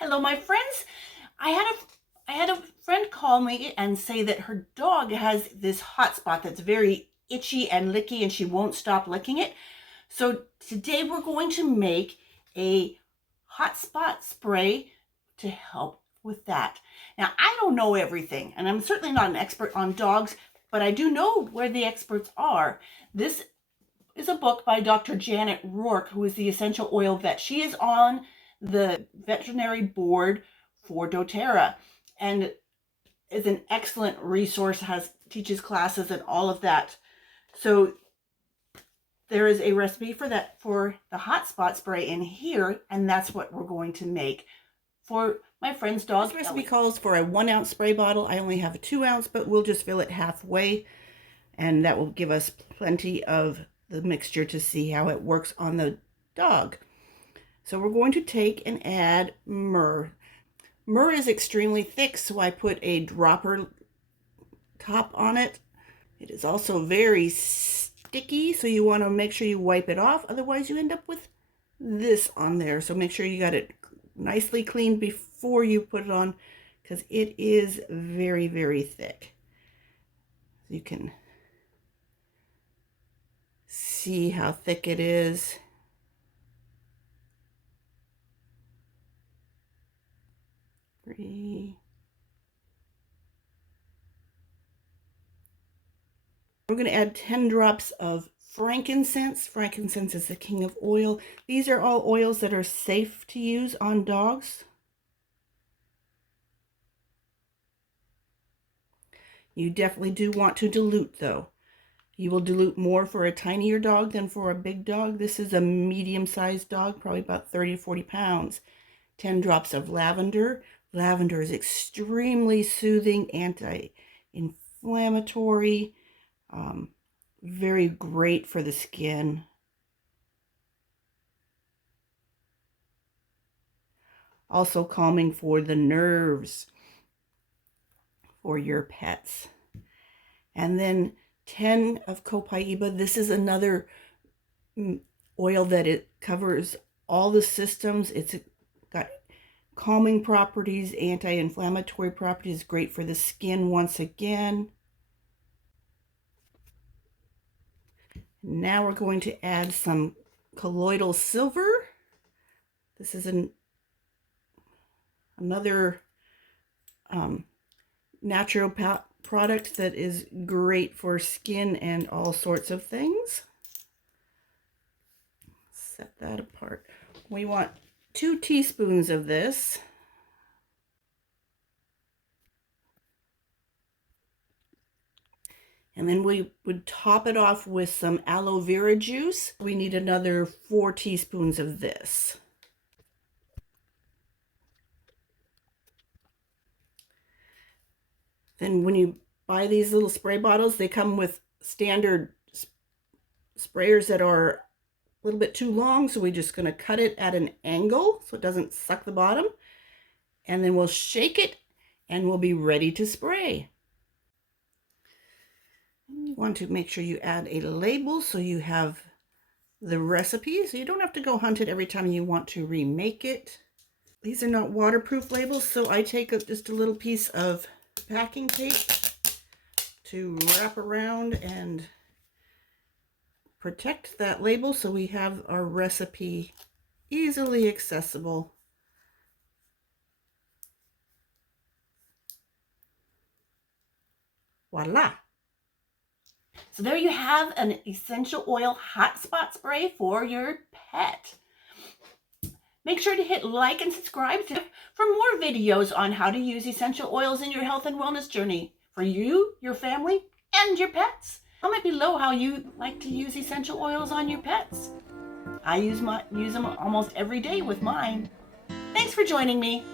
Hello, my friends. I had a friend call me and say that her dog has this hot spot that's very itchy and licky and she won't stop licking it. So today we're going to make a hot spot spray to help with that. Now, I don't know everything, and I'm certainly not an expert on dogs, but I do know where the experts are. This is a book by Dr. Janet Roark, who is the essential oil vet. She is on the veterinary board for doTERRA and is an excellent resource, teaches classes and all of that. So there is a recipe for that, for the hot spot spray in here, and that's what we're going to make for my friend's dog. This recipe calls for a 1 ounce spray bottle. I only have a 2 ounce, but we'll just fill it halfway, and that will give us plenty of the mixture to see how it works on the dog. So we're going to take and add myrrh. Myrrh is extremely thick, so I put a dropper top on it. It is also very sticky, so you want to make sure you wipe it off, otherwise you end up with this on there. So make sure you got it nicely cleaned before you put it on, because it is very, very thick. You can see how thick it is. We're going to add 10 drops of frankincense. Frankincense is the king of oil. These are all oils that are safe to use on dogs. You definitely do want to dilute though. You will dilute more for a tinier dog than for a big dog. This is a medium-sized dog, probably about 30 to 40 pounds. 10 drops of lavender. Lavender is extremely soothing, anti-inflammatory, very great for the skin. Also calming for the nerves for your pets. And then 10 of Copaiba. This is another oil that it covers all the systems. It's got calming properties, anti-inflammatory properties, great for the skin once again. Now we're going to add some colloidal silver. This is another natural product that is great for skin and all sorts of things. Set that apart. We want 2 teaspoons of this. And then we would top it off with some aloe vera juice. We need another 4 teaspoons of this. Then when you buy these little spray bottles, they come with standard sprayers that are a little bit too long, so we're just going to cut it at an angle so it doesn't suck the bottom. And then we'll shake it and we'll be ready to spray. You want to make sure you add a label so you have the recipe, so you don't have to go hunt it every time you want to remake it. These are not waterproof labels, so I take just a little piece of packing tape to wrap around and protect that label so we have our recipe easily accessible. Voila! So there you have an essential oil hot spot spray for your pet. Make sure to hit like and subscribe for more videos on how to use essential oils in your health and wellness journey for you, your family, and your pets. Comment below how you like to use essential oils on your pets. I use them almost every day with mine. Thanks for joining me.